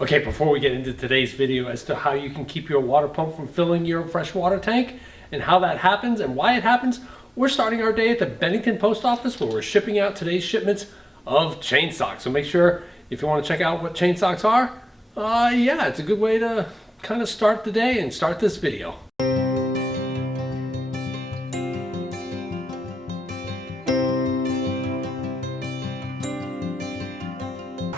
Okay, before we get into today's video as to how you can keep your water pump from filling your freshwater tank and how that happens and why it happens, we're starting our day at the Bennington post office where we're shipping out today's shipments of chain socks. So make sure if you want to check out what chain socks are, yeah, it's a good way to kind of start the day and start this video.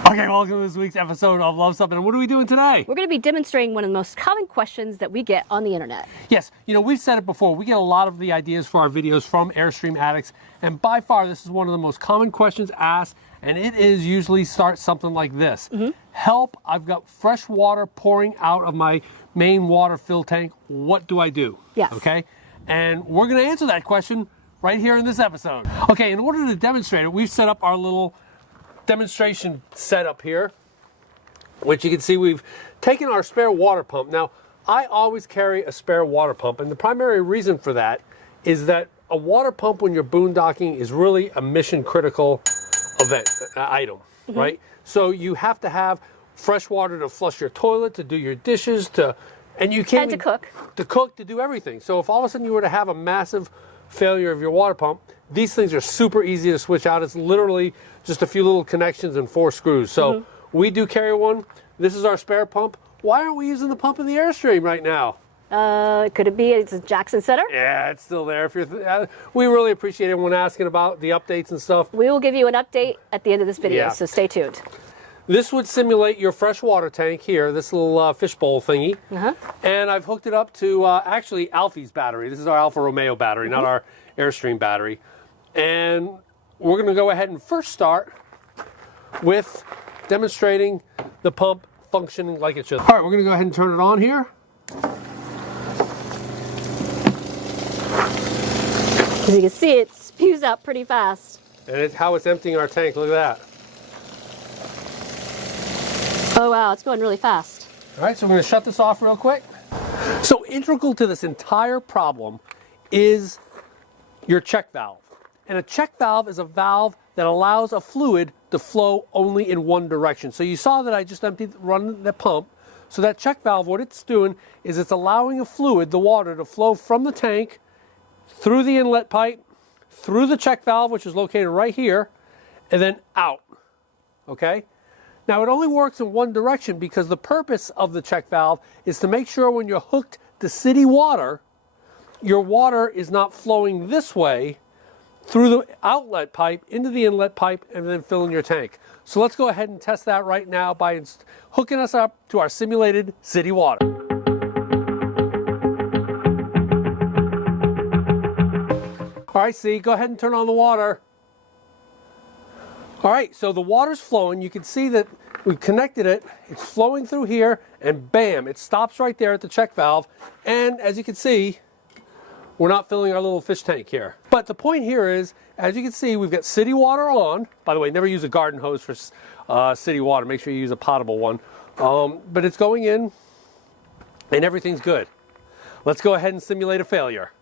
Okay, welcome to this week's episode of Luv Subbin. And what are we doing today? We're going to be demonstrating one of the most common questions that we get on the internet. Yes, you know, we've said it before. We get a lot of the ideas for our videos from Airstream addicts. And by far, this is one of the most common questions asked. And it is usually starts something like this. Help, I've got fresh water pouring out of my main water fill tank. What do I do? Yes. Okay, and we're going to answer that question right here in this episode. Okay, in order to demonstrate it, we've set up our little demonstration setup here, which you can see we've taken our spare water pump. Now, I always carry a spare water pump, and the primary reason for that is that a water pump when you're boondocking is really a mission critical item, right? So you have to have fresh water to flush your toilet, to do your dishes, and you can't And to cook. to do everything. So if all of a sudden you were to have a massive failure of your water pump, these things are super easy to switch out. It's literally just a few little connections and 4 screws. So we do carry one. This is our spare pump. Why aren't we using the pump in the Airstream right now? Could it be it's a Jackson Center? Yeah, it's still there. If you're, we really appreciate everyone asking about the updates and stuff. We will give you an update at the end of this video, Yeah. so stay tuned. This would simulate your fresh water tank here, this little fishbowl thingy. And I've hooked it up to actually Alfie's battery. This is our Alfa Romeo battery, not our Airstream battery. And we're going to go ahead and first start with demonstrating the pump functioning like it should. All right, we're going to go ahead and turn it on here. As you can see, it spews out pretty fast. And it's how it's emptying our tank. Look at that. Oh wow, it's going really fast. All right, so we're going to shut this off real quick. So integral to this entire problem is your check valve. And a check valve is a valve that allows a fluid to flow only in one direction. So you saw that I just run the pump. So that check valve, what it's doing is it's allowing a fluid, the water, to flow from the tank through the inlet pipe, through the check valve, which is located right here, and then out. Okay? Now it only works in one direction because the purpose of the check valve is to make sure when you're hooked to city water, your water is not flowing this way through the outlet pipe into the inlet pipe and then filling your tank. So let's go ahead and test that right now by hooking us up to our simulated city water. All right, see, go ahead and turn on the water. All right, so the water's flowing. You can see that we connected it. It's flowing through here, and bam, it stops right there at the check valve. And as you can see, we're not filling our little fish tank here. But the point here is, as you can see, we've got city water on. By the way, never use a garden hose for city water. Make sure you use a potable one. But it's going in, and everything's good. Let's go ahead and simulate a failure.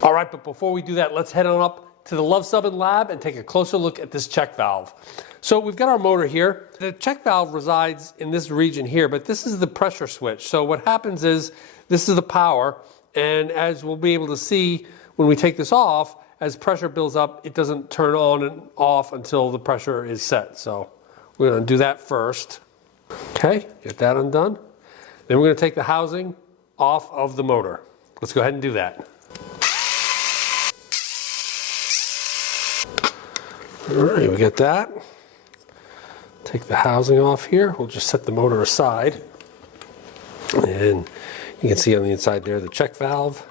All right, but before we do that, let's head on up to the Luv Subbin lab and take a closer look at this check valve. So we've got our motor here. The check valve resides in this region here, but this is the pressure switch. So what happens is this is the power, and as we'll be able to see when we take this off, as pressure builds up, it doesn't turn on and off until the pressure is set. So we're going to do that first. Okay, get that undone. Then we're going to take the housing off of the motor. Let's go ahead and do that. All right, we got that. Take the housing off here. We'll just set the motor aside. And you can see on the inside there the check valve.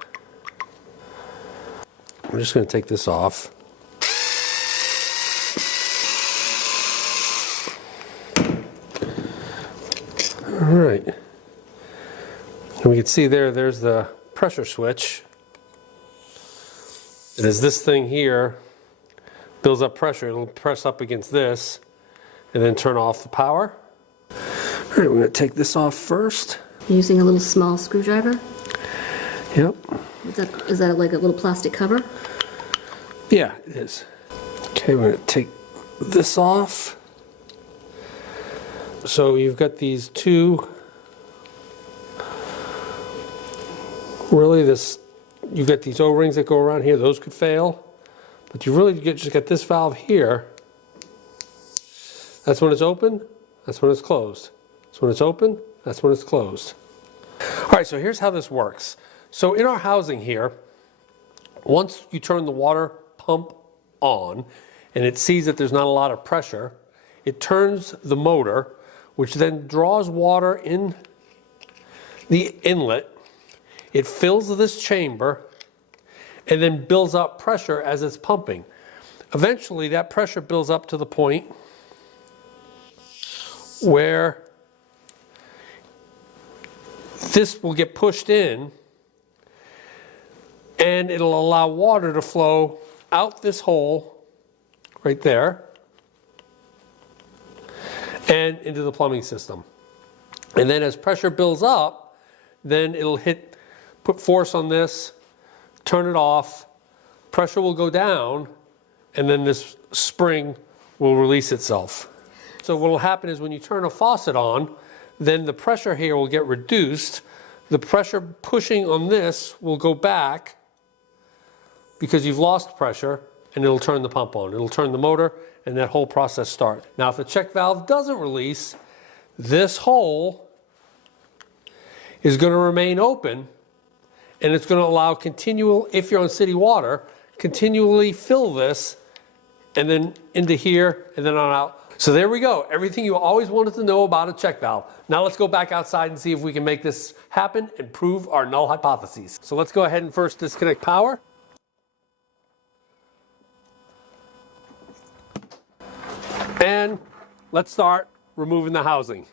We're just going to take this off. All right. And we can see there's the pressure switch. It is this thing here. Builds up pressure, it'll press up against this and then turn off the power. All right, we're going to take this off first. Using a little small screwdriver? Yep. Is that like a little plastic cover? Yeah, it is. Okay, we're going to take this off. So you've got these two, you've got these O-rings that go around here, those could fail. But you really just got this valve here. That's when it's open, that's when it's closed. That's when it's open, that's when it's closed. All right, so here's how this works. So in our housing here, once you turn the water pump on and it sees that there's not a lot of pressure, it turns the motor, which then draws water in the inlet. It fills this chamber and then builds up pressure as it's pumping. Eventually that pressure builds up to the point where this will get pushed in and it'll allow water to flow out this hole right there and into the plumbing system. And then as pressure builds up, then it'll put force on this, turn it off, pressure will go down, and then this spring will release itself. So what will happen is when you turn a faucet on, then the pressure here will get reduced. The pressure pushing on this will go back because you've lost pressure, and it'll turn the pump on. It'll turn the motor, and that whole process starts. Now if the check valve doesn't release, this hole is going to remain open, and it's going to allow continual, if you're on city water, continually fill this and then into here and then on out. So there we go, everything you always wanted to know about a check valve. Now let's go back outside and see if we can make this happen and prove our null hypotheses. So let's go ahead and first disconnect power. And let's start removing the housing.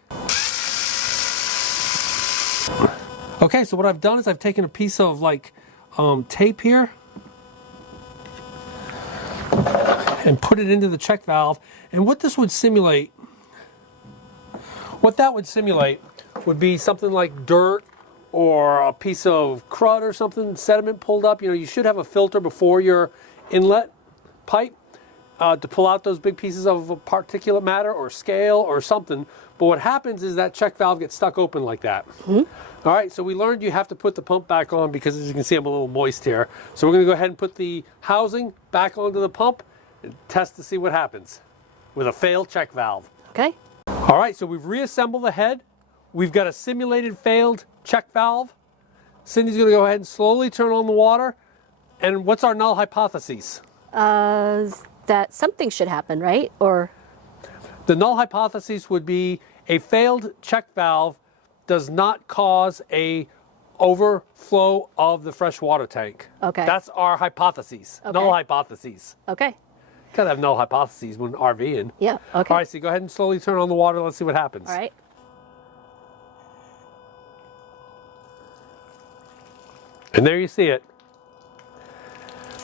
Okay, so what I've done is I've taken a piece of tape here and put it into the check valve. And what this would simulate, what that would simulate would be something like dirt or a piece of crud or something, sediment pulled up. You know, you should have a filter before your inlet pipe to pull out those big pieces of particulate matter or scale or something. But what happens is that check valve gets stuck open like that. Mm-hmm. All right, so we learned you have to put the pump back on because as you can see I'm a little moist here. So we're going to go ahead and put the housing back onto the pump and test to see what happens with a failed check valve. Okay. All right, so we've reassembled the head. We've got a simulated failed check valve. Cindy's going to go ahead and slowly turn on the water. And what's our null hypotheses? That something should happen, right? Or the null hypothesis would be a failed check valve does not cause a overflow of the fresh water tank. Okay. That's our hypotheses. Okay. Null hypotheses. Okay. Gotta have null hypotheses when RVing. Yeah, okay. All right, so go ahead and slowly turn on the water. Let's see what happens. All right. And there you see it.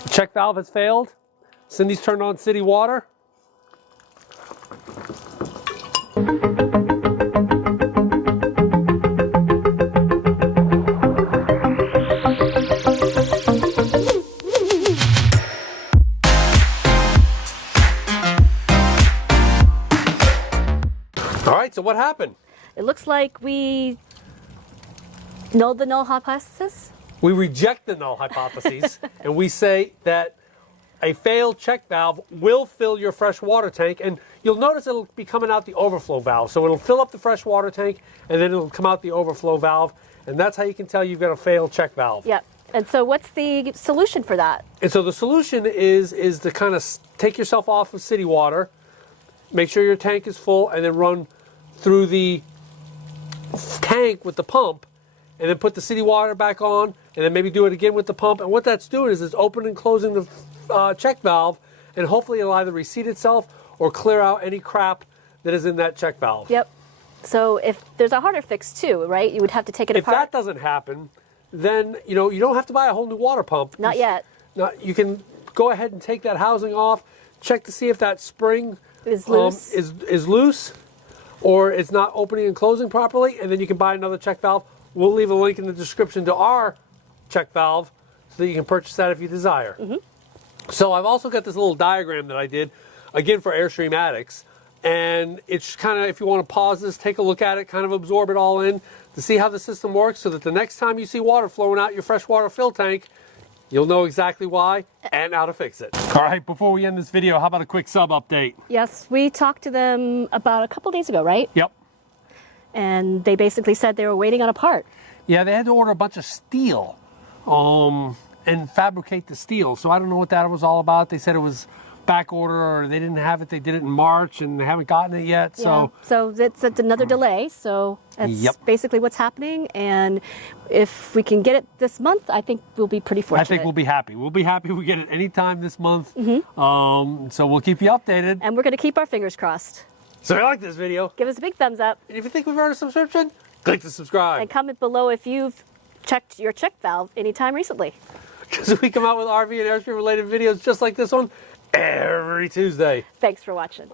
The check valve has failed. Cindy's turned on city water. All right, so what happened? It looks like we know the null hypothesis. We reject the null hypotheses and we say that a failed check valve will fill your fresh water tank, and you'll notice it'll be coming out the overflow valve. So it'll fill up the fresh water tank and then it'll come out the overflow valve, and that's how you can tell you've got a failed check valve. Yep. And so what's the solution for that? And so the solution is to kind of take yourself off of city water, make sure your tank is full, and then run through the tank with the pump, and then put the city water back on, and then maybe do it again with the pump. And what that's doing is it's opening and closing the check valve, and hopefully it'll either reseat itself or clear out any crap that is in that check valve. Yep. So if there's a harder fix too, right? You would have to take it apart. If that doesn't happen, then you don't have to buy a whole new water pump. Not yet. You can go ahead and take that housing off, check to see if that spring is loose. Is loose, or it's not opening and closing properly, and then you can buy another check valve. We'll leave a link in the description to our check valve so that you can purchase that if you desire. Mm-hmm. So I've also got this little diagram that I did again, for Airstream addicts. And it's kind of, if you want to pause this, take a look at it, kind of absorb it all in to see how the system works so that the next time you see water flowing out your freshwater fill tank, you'll know exactly why and how to fix it. All right, before we end this video, how about a quick sub update? Yes, we talked to them about a couple days ago, right? Yep. And they basically said they were waiting on a part. Yeah, they had to order a bunch of steel and fabricate the steel. So I don't know what that was all about. They said it was back order or they didn't have it. They did it in March and they haven't gotten it yet. So it's another delay. So that's basically what's happening. And if we can get it this month, I think we'll be pretty fortunate. I think we'll be happy. We'll be happy if we get it anytime this month. So we'll keep you updated. And we're going to keep our fingers crossed. So if you like this video, give us a big thumbs up. And if you think we've earned a subscription, click the subscribe. And comment below if you've checked your check valve anytime recently. Because we come out with RV and Airstream related videos just like this one every Tuesday. Thanks for watching.